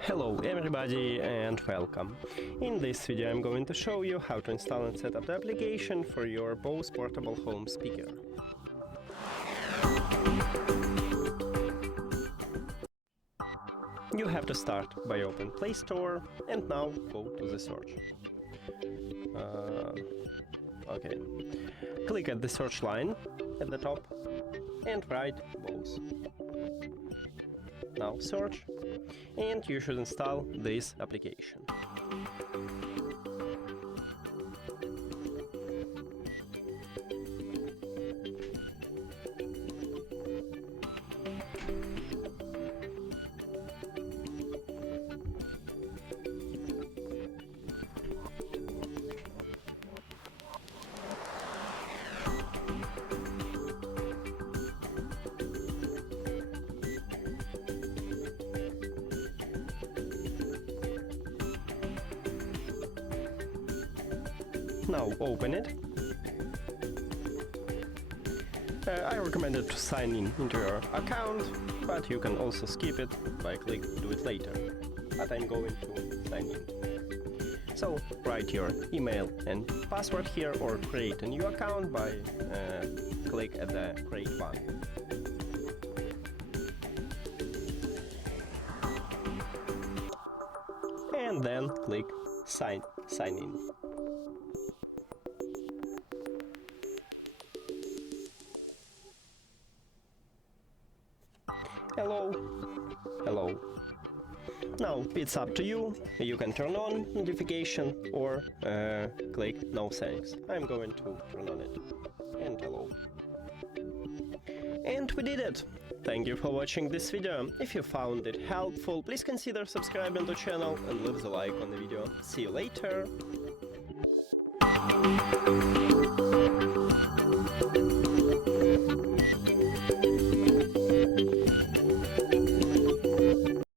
Hello everybody and welcome. In this video I'm going to show you how to install and set up the application for your BOSE Portable Home Speaker. You have to start by open Play Store and now go to the search. Okay. Click at the search line at the top and write BOSE. Now search, and you should install this application. Now open it. I recommend it to sign in into your account, but you can also skip it by click do it later. But I'm going to sign in. So write your email and password here or create a new account by click at the create button. And then click sign in. Hello. Now it's up to you. You can turn on notification or click no thanks. I'm going to turn on it. And hello. And we did it! Thank you for watching this video. If you found it helpful, please consider subscribing to the channel and leave the like on the video. See you later!